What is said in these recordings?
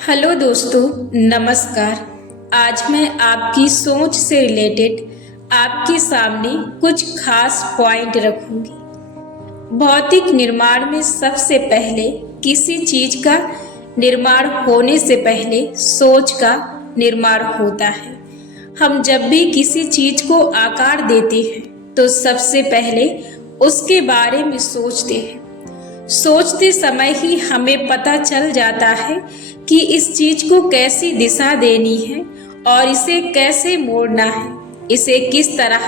Hello दोस्तों, नमस्कार। आज मैं आपकी सोच से रिलेटेड आपके सामने कुछ खास पॉइंट रखूंगी। भौतिक निर्माण में सबसे पहले किसी चीज का निर्माण होने से पहले सोच का निर्माण होता है। हम जब भी किसी चीज को आकार देते हैं तो सबसे पहले उसके बारे में सोचते हैं। सोचते समय ही हमें पता चल जाता है कि इस चीज को कैसी दिशा देनी है और इसे कैसे मोड़ना है, इसे किस तरह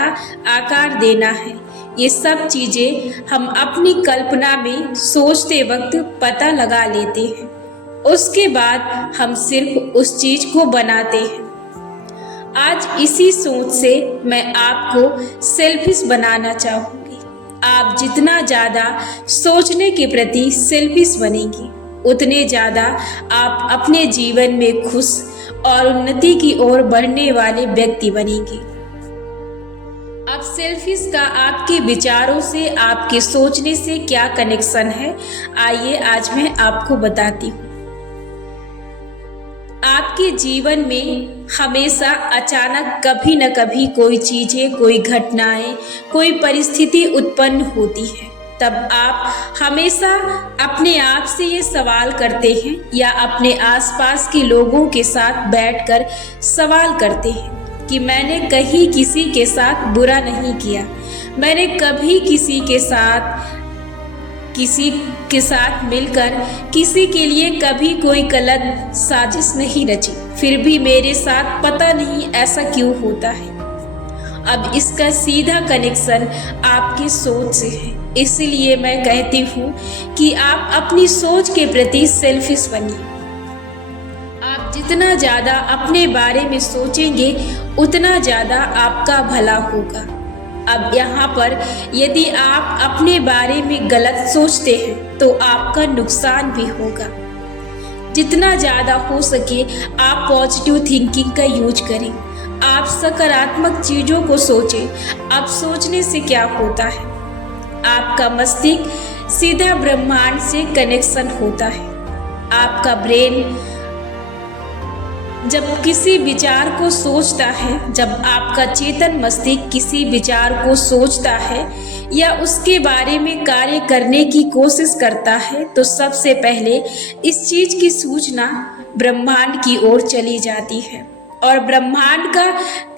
आकार देना है। ये सब चीजें हम अपनी कल्पना में सोचते वक्त पता लगा लेते हैं। उसके बाद हम सिर्फ उस चीज को बनाते हैं। आज इसी सोच से मैं आपको सेल्फिश बनाना चाहूंगी। आप जितना ज्यादा सोचने के प्रति सेल्फिश बनेंगी, उतने ज्यादा आप अपने जीवन में खुश और उन्नति की ओर बढ़ने वाले व्यक्ति बनेंगे। अब सेल्फिश का आपके विचारों से, आपके सोचने से क्या कनेक्शन है, आइए आज मैं आपको बताती हूँ। आपके जीवन में हमेशा अचानक कभी न कभी कोई चीजें, कोई घटनाएं, कोई परिस्थिति उत्पन्न होती है। तब आप हमेशा अपने आप से ये सवाल करते हैं या अपने आसपास के लोगों के साथ बैठकर सवाल करते हैं कि मैंने कहीं किसी के साथ बुरा नहीं किया, मैंने कभी किसी के साथ मिलकर किसी के लिए कभी कोई गलत साजिश नहीं रची, फिर भी मेरे साथ पता नहीं ऐसा क्यों होता है। अब इसका सीधा कनेक्शन आपकी सोच से है। इसलिए मैं कहती हूँ कि आप अपनी सोच के प्रति सेल्फिश बनिए। आप जितना ज्यादा अपने बारे में सोचेंगे उतना ज्यादा आपका भला होगा। अब यहाँ पर यदि आप अपने बारे में गलत सोचते हैं तो आपका नुकसान भी होगा। जितना ज़्यादा हो सके आप पॉजिटिव थिंकिंग का यूज करें। आप सकारात्मक चीज़ों को सोचें। अब सोचने से क्या होता है, आपका मस्तिष्क सीधा ब्रह्मांड से कनेक्शन होता है। आपका ब्रेन जब किसी विचार को सोचता है, जब आपका चेतन मस्तिष्क किसी विचार को सोचता है या उसके बारे में कार्य करने की कोशिश करता है तो सबसे पहले इस चीज की सूचना ब्रह्मांड की ओर चली जाती है। और ब्रह्मांड का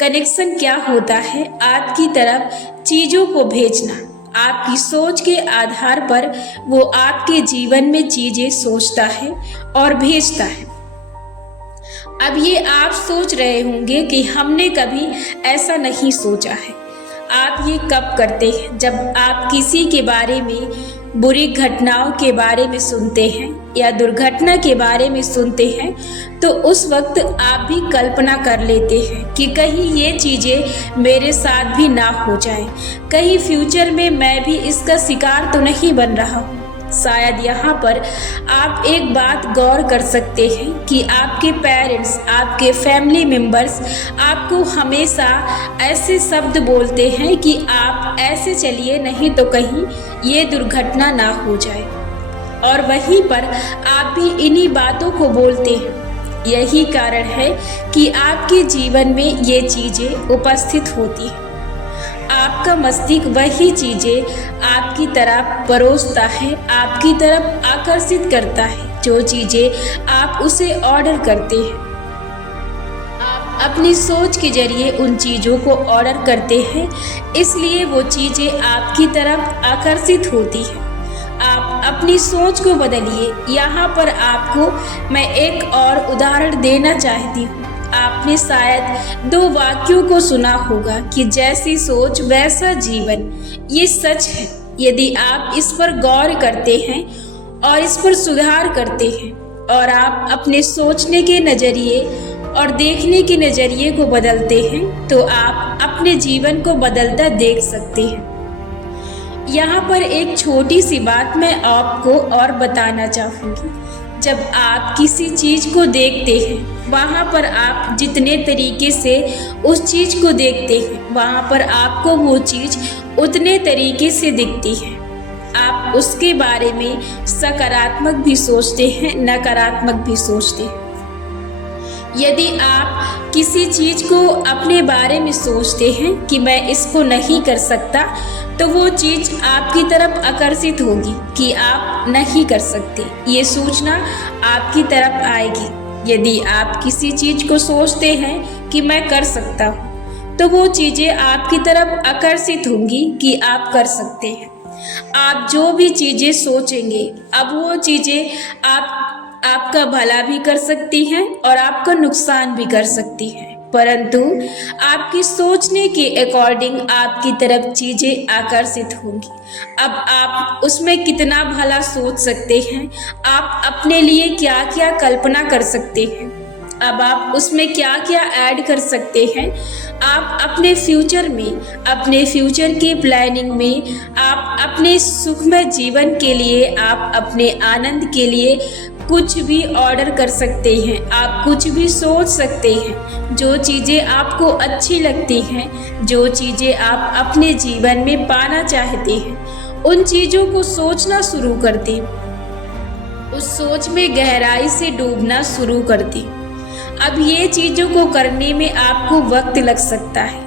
कनेक्शन क्या होता है, आपकी तरफ चीजों को भेजना। आपकी सोच के आधार पर वो आपके जीवन में चीजें सोचता है और भेजता है। अब ये आप सोच रहे होंगे कि हमने कभी ऐसा नहीं सोचा है। आप ये कब करते हैं, जब आप किसी के बारे में, बुरी घटनाओं के बारे में सुनते हैं या दुर्घटना के बारे में सुनते हैं तो उस वक्त आप भी कल्पना कर लेते हैं कि कहीं ये चीज़ें मेरे साथ भी ना हो जाए, कहीं फ्यूचर में मैं भी इसका शिकार तो नहीं बन रहा हूँ। शायद यहाँ पर आप एक बात गौर कर सकते हैं कि आपके पेरेंट्स, आपके फैमिली मेंबर्स आपको हमेशा ऐसे शब्द बोलते हैं कि आप ऐसे चलिए, नहीं तो कहीं ये दुर्घटना ना हो जाए। और वहीं पर आप भी इन्हीं बातों को बोलते हैं। यही कारण है कि आपके जीवन में ये चीज़ें उपस्थित होती हैं। आपका मस्तिष्क वही चीजें आपकी तरफ परोसता है, आपकी तरफ आकर्षित करता है। जो चीजें आप उसे ऑर्डर करते हैं, आप अपनी सोच के जरिए उन चीजों को ऑर्डर करते हैं, इसलिए वो चीजें आपकी तरफ आकर्षित होती हैं। आप अपनी सोच को बदलिए। यहाँ पर आपको मैं एक और उदाहरण देना चाहती हूँ। आपने शायद 2 वाक्यों को सुना होगा कि जैसी सोच वैसा जीवन। ये सच है। यदि आप इस पर गौर करते हैं और इस पर सुधार करते हैं और आप अपने सोचने के नज़रिए और देखने के नज़रिए को बदलते हैं तो आप अपने जीवन को बदलता देख सकते हैं। यहाँ पर एक छोटी सी बात मैं आपको और बताना चाहूँगी। जब आप किसी चीज़ को देखते हैं, वहाँ पर आप जितने तरीके से उस चीज़ को देखते हैं, वहाँ पर आपको वो चीज़ उतने तरीके से दिखती है। उसके बारे में सकारात्मक भी सोचते हैं, नकारात्मक भी सोचते हैं। यदि आप किसी चीज को अपने बारे में सोचते हैं कि मैं इसको नहीं कर सकता, तो वो चीज आपकी तरफ आकर्षित होगी कि आप नहीं कर सकते। ये सूचना आपकी तरफ आएगी। यदि आप किसी चीज को सोचते हैं कि मैं कर सकता हूँ, तो वो चीजें आपकी तरफ आकर्षित होंगी कि आप कर सकते हैं। आप जो भी चीजें सोचेंगे, अब वो चीजें आपका भला भी कर सकती हैं और आपका नुकसान भी कर सकती हैं, परंतु आपकी सोचने के अकॉर्डिंग आपकी तरफ चीजें आकर्षित होंगी। अब आप उसमें कितना भला सोच सकते हैं, आप अपने लिए क्या क्या कल्पना कर सकते हैं, अब आप उसमें क्या क्या ऐड कर सकते हैं। आप अपने फ्यूचर में, अपने फ्यूचर के प्लानिंग में, आप अपने सुखमय जीवन के लिए, आप अपने आनंद के लिए कुछ भी ऑर्डर कर सकते हैं। आप कुछ भी सोच सकते हैं। जो चीज़ें आपको अच्छी लगती हैं, जो चीज़ें आप अपने जीवन में पाना चाहते हैं, उन चीज़ों को सोचना शुरू कर दें। उस सोच में गहराई से डूबना शुरू कर दें। अब ये चीज़ों को करने में आपको वक्त लग सकता है।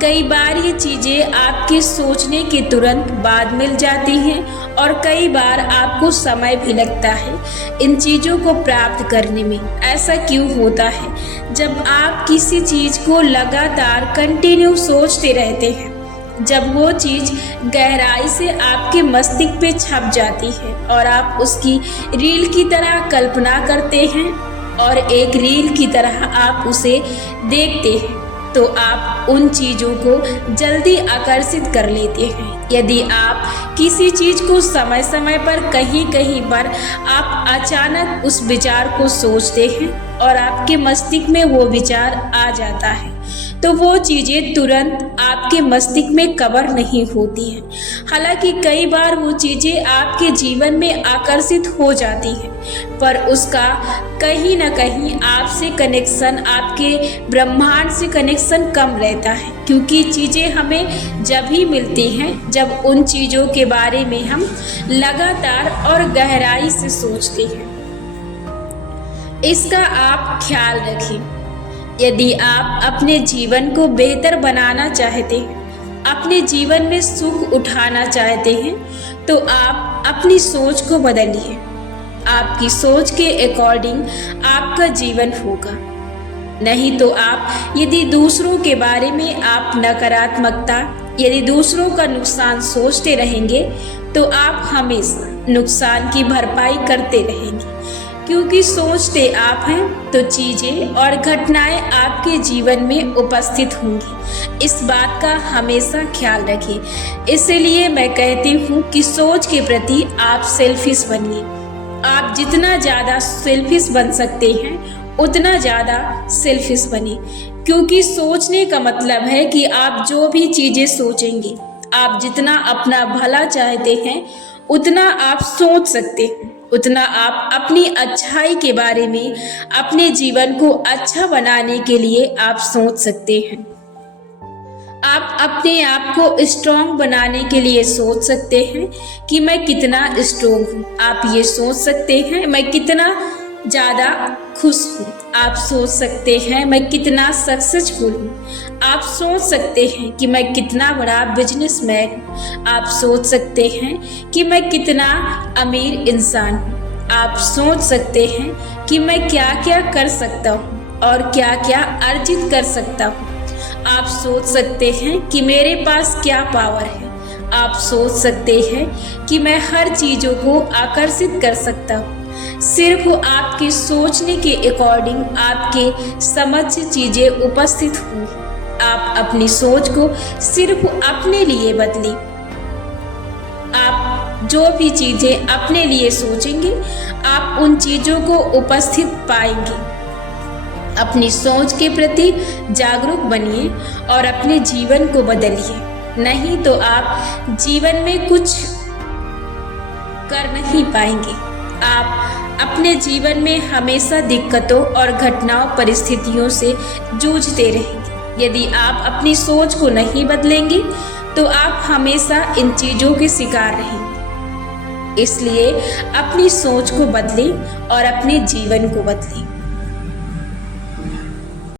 कई बार ये चीज़ें आपके सोचने के तुरंत बाद मिल जाती हैं और कई बार आपको समय भी लगता है इन चीज़ों को प्राप्त करने में। ऐसा क्यों होता है? जब आप किसी चीज़ को लगातार कंटिन्यू सोचते रहते हैं, जब वो चीज़ गहराई से आपके मस्तिष्क पे छप जाती है और आप उसकी रील की तरह कल्पना करते हैं और एक रील की तरह आप उसे देखते हैं, तो आप उन चीज़ों को जल्दी आकर्षित कर लेते हैं। यदि आप किसी चीज़ को समय समय पर कहीं कहीं पर आप अचानक उस विचार को सोचते हैं और आपके मस्तिष्क में वो विचार आ जाता है, तो वो चीज़ें तुरंत आपके मस्तिष्क में कवर नहीं होती हैं। हालांकि कई बार वो चीज़ें आपके जीवन में आकर्षित हो जाती हैं, पर उसका कहीं ना कहीं आपसे कनेक्शन, आपके ब्रह्मांड से कनेक्शन कम रहता है, क्योंकि चीज़ें हमें जब ही मिलती हैं जब उन चीज़ों के बारे में हम लगातार और गहराई से सोचते हैं। इसका आप ख्याल रखें। यदि आप अपने जीवन को बेहतर बनाना चाहते हैं, अपने जीवन में सुख उठाना चाहते हैं, तो आप अपनी सोच को बदलिए। आपकी सोच के अकॉर्डिंग आपका जीवन होगा। नहीं तो आप यदि दूसरों के बारे में आप नकारात्मकता, यदि दूसरों का नुकसान सोचते रहेंगे, तो आप हमेशा नुकसान की भरपाई करते रहेंगे। क्योंकि सोचते आप हैं तो चीज़ें और घटनाएं आपके जीवन में उपस्थित होंगी। इस बात का हमेशा ख्याल रखें। इसलिए मैं कहती हूँ कि सोच के प्रति आप सेल्फिश बनिए। आप जितना ज़्यादा सेल्फिश बन सकते हैं उतना ज़्यादा सेल्फिश बनिए, क्योंकि सोचने का मतलब है कि आप जो भी चीज़ें सोचेंगे, आप जितना अपना भला चाहते हैं उतना आप सोच सकते हैं, उतना आप अपनी अच्छाई के बारे में, अपने जीवन को अच्छा बनाने के लिए आप सोच सकते हैं। आप अपने आप को स्ट्रॉन्ग बनाने के लिए सोच सकते हैं कि मैं कितना स्ट्रॉन्ग हूँ। आप ये सोच सकते हैं मैं कितना ज़्यादा खुश हूँ। आप सोच सकते हैं मैं कितना सक्सेसफुल हूँ। आप सोच सकते हैं कि मैं कितना बड़ा बिजनेसमैन हूँ। आप सोच सकते हैं कि मैं कितना अमीर इंसान हूँ। आप सोच सकते हैं कि मैं क्या क्या कर सकता हूँ और क्या क्या अर्जित कर सकता हूँ। आप सोच सकते हैं कि मेरे पास क्या पावर है। आप सोच सकते हैं कि मैं हर चीज़ों को आकर्षित कर सकता हूँ। सिर्फ आपके सोचने के अकॉर्डिंग आपके समझ चीज़ें उपस्थित हुई। आप अपनी सोच को सिर्फ अपने लिए बदलें। आप जो भी चीज़ें अपने लिए सोचेंगे, आप उन चीज़ों को उपस्थित पाएंगे। अपनी सोच के प्रति जागरूक बनिए और अपने जीवन को बदलिए। नहीं तो आप जीवन में कुछ कर नहीं पाएंगे। आप अपने जीवन में हमेशा दिक्कतों और घटनाओं, परिस्थितियों से जूझते रहेंगे। यदि आप अपनी सोच को नहीं बदलेंगे तो आप हमेशा इन चीज़ों के शिकार रहेंगे। इसलिए अपनी सोच को बदलें और अपने जीवन को बदलें।